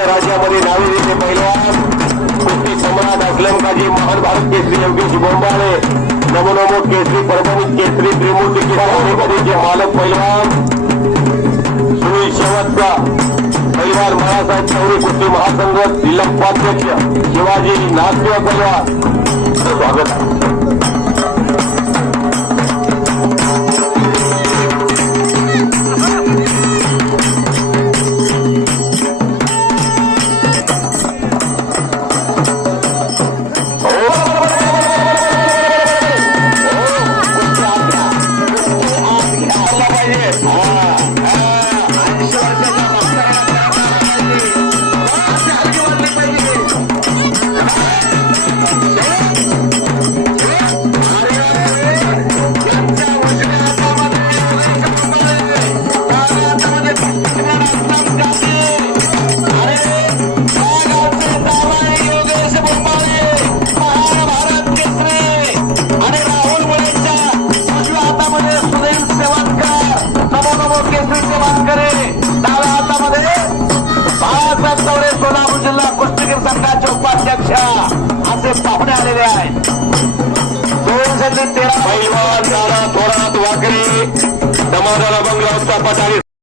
राज्यामध्ये नावे पहिलवान कुस्ती सम्राट असलम काजी महान भारत केसरी योगेश बोंबाळे नमो नमो केसरी, परभणी केसरी, त्रिमूर्ती केसरी मालक पहिलवान सुनील शेवटचा पहिलवान बाळासाहेब चौरी कुस्ती महासंघ जिल्हा उपाध्यक्ष, शिवाजी नागदेव पहिलवान स्वागत केसरी डाव्या हातामध्ये बाळासाहेब चौरे सोलापूर जिल्हा कुस्तीगीर संघाचे उपाध्यक्ष असे पाहुणे आलेले आहेत. दोन संधी तेरा पैलवान दादा थोरात वाकरे समाजाला बंगला उत्तापट आणि